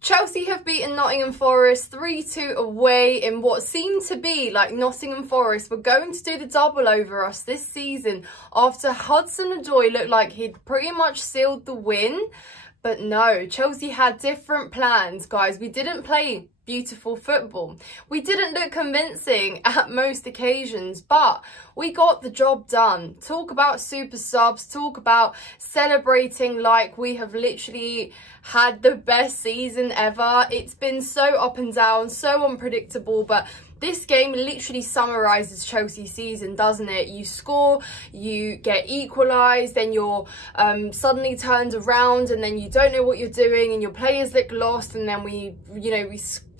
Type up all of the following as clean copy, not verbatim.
Chelsea have beaten Nottingham Forest 3-2 away in what seemed to be like Nottingham Forest were going to do the double over us this season after Hudson-Odoi looked like he'd pretty much sealed the win. But no, Chelsea had different plans, guys. We didn't play beautiful football. We didn't look convincing at most occasions, but we got the job done. Talk about super subs, talk about celebrating like we have literally had the best season ever. It's been so up and down, so unpredictable, but this game literally summarises Chelsea's season, doesn't it? You score, you get equalised, then you're suddenly turned around, and then you don't know what you're doing, and your players look lost, and then we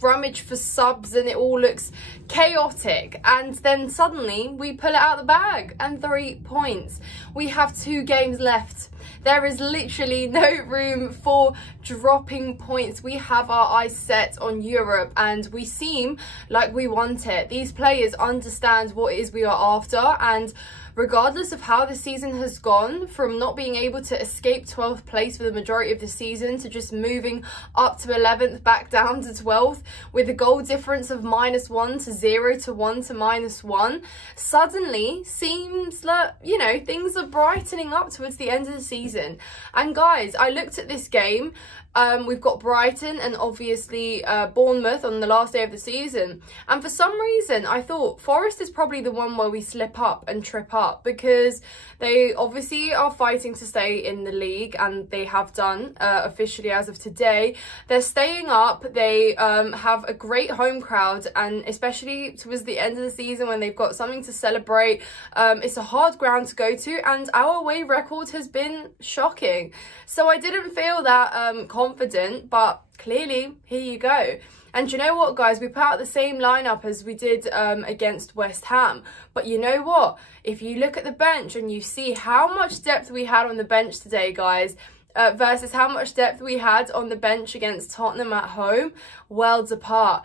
rummage for subs, and it all looks chaotic. And then suddenly we pull it out the bag, and 3 points. We have 2 games left. There is literally no room for dropping points. We have our eyes set on Europe, and we seem like we want it. These players understand what it is we are after, and regardless of how the season has gone, from not being able to escape 12th place for the majority of the season to just moving up to 11th, back down to 12th with a goal difference of -1 to 0 to 1 to -1, suddenly seems like, things are brightening up towards the end of the season. And guys, I looked at this game. We've got Brighton and obviously Bournemouth on the last day of the season, and for some reason I thought Forest is probably the one where we slip up and trip up, because they obviously are fighting to stay in the league, and they have done officially as of today. They're staying up. They have a great home crowd, and especially towards the end of the season when they've got something to celebrate, it's a hard ground to go to, and our away record has been shocking. So I didn't feel that confident, but clearly here you go. And you know what, guys, we put out the same lineup as we did against West Ham, but you know what, if you look at the bench and you see how much depth we had on the bench today, guys, versus how much depth we had on the bench against Tottenham at home, worlds apart.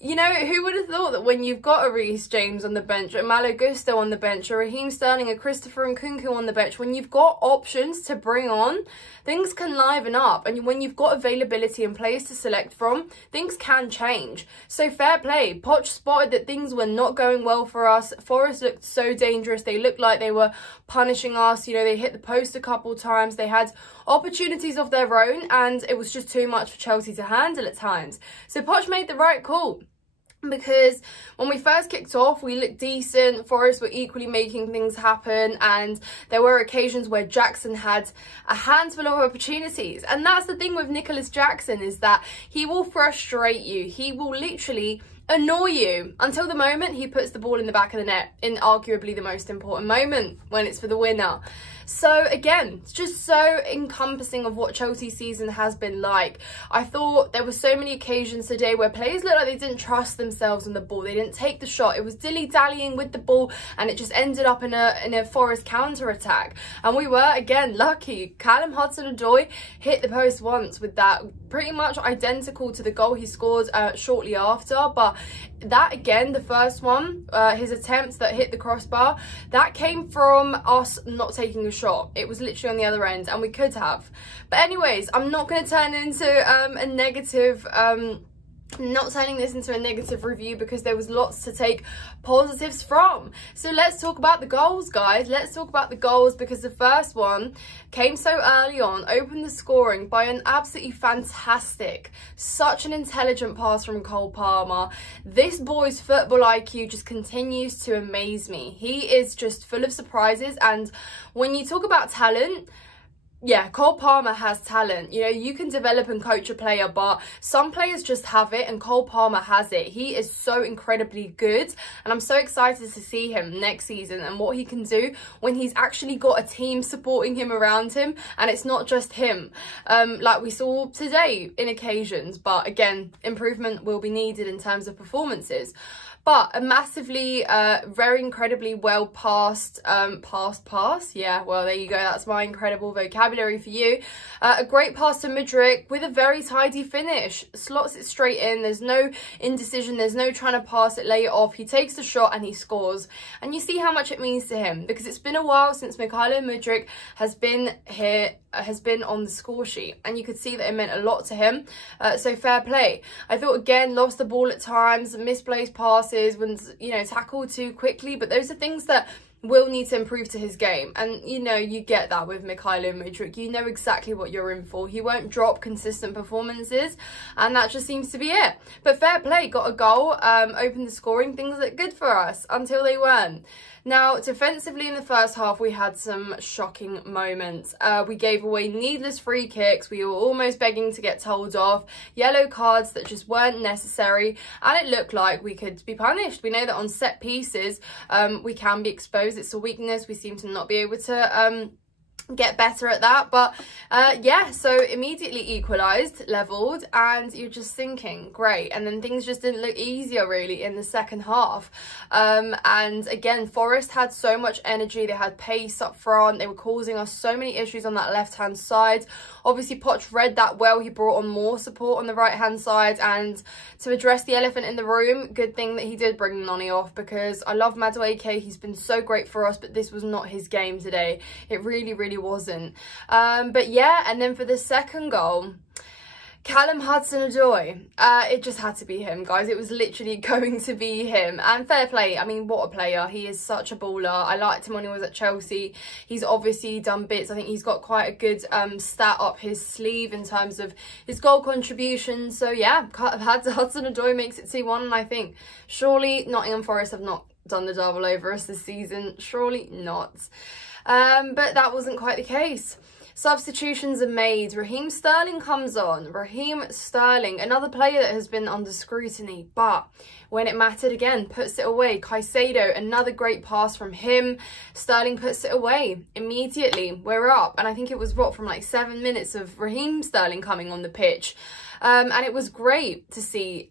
Who would have thought that when you've got a Reece James on the bench, a Malo Gusto on the bench, a Raheem Sterling, a Christopher Nkunku on the bench, when you've got options to bring on, things can liven up. And when you've got availability and players to select from, things can change. So fair play. Poch spotted that things were not going well for us. Forest looked so dangerous. They looked like they were punishing us. They hit the post a couple times. They had opportunities of their own, and it was just too much for Chelsea to handle at times. So Poch made the right call, because when we first kicked off, we looked decent. Forest were equally making things happen, and there were occasions where Jackson had a handful of opportunities. And that's the thing with Nicholas Jackson, is that he will frustrate you. He will literally annoy you until the moment he puts the ball in the back of the net in arguably the most important moment, when it's for the winner. So again, it's just so encompassing of what Chelsea's season has been like. I thought there were so many occasions today where players looked like they didn't trust themselves on the ball. They didn't take the shot. It was dilly-dallying with the ball, and it just ended up in a Forest counter-attack. And we were, again, lucky. Callum Hudson-Odoi hit the post once with that pretty much identical to the goal he scored shortly after. But that, again, the first one, his attempt that hit the crossbar, that came from us not taking a shot. It was literally on the other end, and we could have. But anyways, I'm not going to turn into a negative not turning this into a negative review, because there was lots to take positives from. So let's talk about the goals, guys. Let's talk about the goals, because the first one came so early on, opened the scoring by an absolutely fantastic, such an intelligent pass from Cole Palmer. This boy's football IQ just continues to amaze me. He is just full of surprises, and when you talk about talent, yeah, Cole Palmer has talent. You can develop and coach a player, but some players just have it, and Cole Palmer has it. He is so incredibly good, and I'm so excited to see him next season and what he can do when he's actually got a team supporting him around him, and it's not just him, like we saw today in occasions. But again, improvement will be needed in terms of performances. But a massively, very incredibly well passed, pass. Yeah, well, there you go. That's my incredible vocabulary. vocabulary for you. A great pass to Mudryk with a very tidy finish. Slots it straight in. There's no indecision. There's no trying to pass it, lay it off. He takes the shot and he scores. And you see how much it means to him, because it's been a while since Mykhailo Mudryk has been here, has been on the score sheet, and you could see that it meant a lot to him. So fair play. I thought again, lost the ball at times, misplaced passes, when, you know, tackled too quickly, but those are things that will need to improve to his game. And you know, you get that with Mykhailo Mudryk. You know exactly what you're in for. He won't drop consistent performances, and that just seems to be it. But fair play, got a goal, opened the scoring. Things looked good for us until they weren't. Now, defensively in the first half, we had some shocking moments. We gave away needless free kicks. We were almost begging to get told off. Yellow cards that just weren't necessary. And it looked like we could be punished. We know that on set pieces, we can be exposed. It's a weakness. We seem to not be able to get better at that. But yeah, so immediately equalised, levelled, and you're just thinking, great. And then things just didn't look easier really in the second half. And again, Forest had so much energy. They had pace up front. They were causing us so many issues on that left-hand side. Obviously, Poch read that well. He brought on more support on the right-hand side. And to address the elephant in the room, good thing that he did bring Noni off, because I love Madueke. He's been so great for us, but this was not his game today. It really wasn't. But yeah, and then for the second goal, Callum Hudson-Odoi, it just had to be him, guys. It was literally going to be him. And fair play. I mean, what a player. He is such a baller. I liked him when he was at Chelsea. He's obviously done bits. I think he's got quite a good stat up his sleeve in terms of his goal contribution. So yeah, Hudson-Odoi makes it 2-1. And I think surely Nottingham Forest have not done the double over us this season. Surely not. But that wasn't quite the case. Substitutions are made. Raheem Sterling comes on. Raheem Sterling, another player that has been under scrutiny, but when it mattered again, puts it away. Caicedo, another great pass from him. Sterling puts it away immediately. We're up. And I think it was, what, from like 7 minutes of Raheem Sterling coming on the pitch. And it was great to see,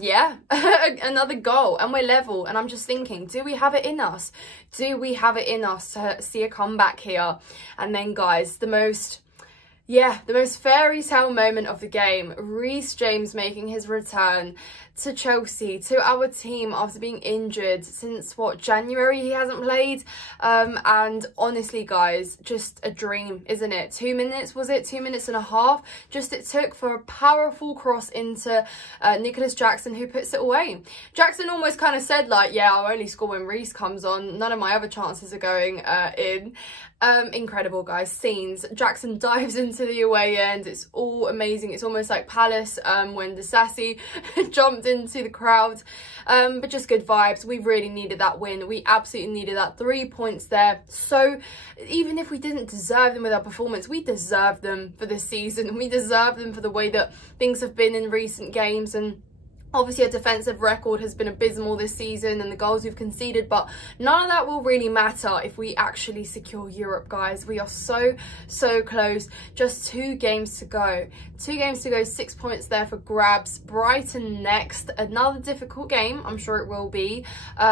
yeah, another goal, and we're level. And I'm just thinking, do we have it in us? Do we have it in us to see a comeback here? And then, guys, the most fairy tale moment of the game, Reece James making his return to Chelsea, to our team after being injured since, what, January he hasn't played. And honestly, guys, just a dream, isn't it? 2 minutes, was it? 2 minutes and a half just it took for a powerful cross into Nicholas Jackson, who puts it away. Jackson almost kind of said, like, yeah, I'll only score when Reece comes on. None of my other chances are going in. Incredible, guys. Scenes. Jackson dives into the away end. It's all amazing. It's almost like Palace when Disasi jumped into the crowd. But just good vibes. We really needed that win. We absolutely needed that. 3 points there. So even if we didn't deserve them with our performance, we deserve them for this season. We deserve them for the way that things have been in recent games. And obviously, our defensive record has been abysmal this season and the goals we've conceded, but none of that will really matter if we actually secure Europe, guys. We are so close. Just 2 games to go. 2 games to go, 6 points there for grabs. Brighton next. Another difficult game, I'm sure it will be,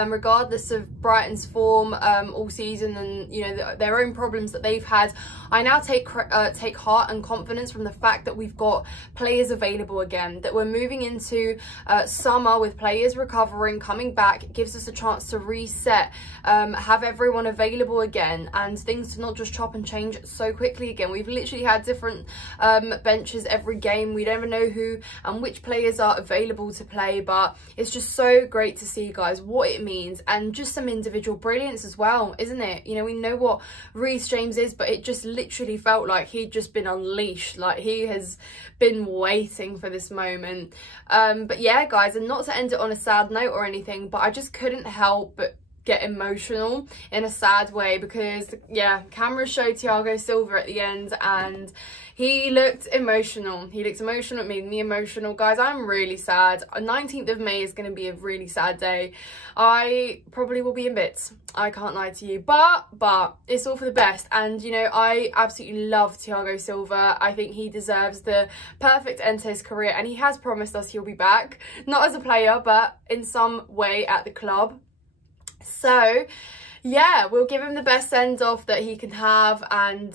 regardless of Brighton's form all season and, you know, their own problems that they've had. I now take heart and confidence from the fact that we've got players available again, that we're moving into summer with players recovering, coming back. It gives us a chance to reset, have everyone available again, and things to not just chop and change so quickly again. We've literally had different benches every game. We never know who and which players are available to play, but it's just so great to see, guys, what it means, and just some individual brilliance as well, isn't it? You know, we know what Reece James is, but it just literally felt like he'd just been unleashed, like he has been waiting for this moment. But yeah, guys, and not to end it on a sad note or anything, but I just couldn't help but get emotional in a sad way, because yeah, cameras showed Thiago Silva at the end and he looked emotional. He looked emotional. It made me emotional, guys. I'm really sad. 19th of May is going to be a really sad day. I probably will be in bits, I can't lie to you, but it's all for the best. And you know, I absolutely love Thiago Silva. I think he deserves the perfect end to his career, and he has promised us he'll be back, not as a player but in some way at the club. So yeah, we'll give him the best send off that he can have, and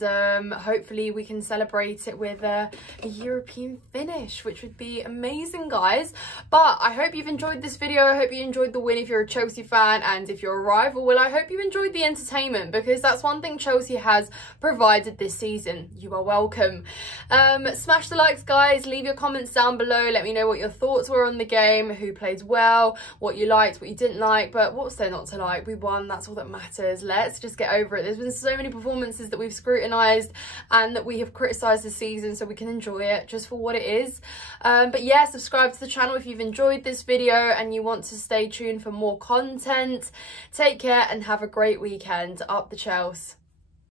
hopefully we can celebrate it with a European finish, which would be amazing, guys. But I hope you've enjoyed this video. I hope you enjoyed the win if you're a Chelsea fan, and if you're a rival, well, I hope you enjoyed the entertainment, because that's one thing Chelsea has provided this season. You are welcome. Smash the likes, guys. Leave your comments down below. Let me know what your thoughts were on the game, who played well, what you liked, what you didn't like. But what's there not to like? We won. That's all that matters. Let's just get over it. There's been so many performances that we've scrutinised and that we have criticised this season, so we can enjoy it just for what it is. But yeah, subscribe to the channel if you've enjoyed this video and you want to stay tuned for more content. Take care and have a great weekend. Up the Chelsea.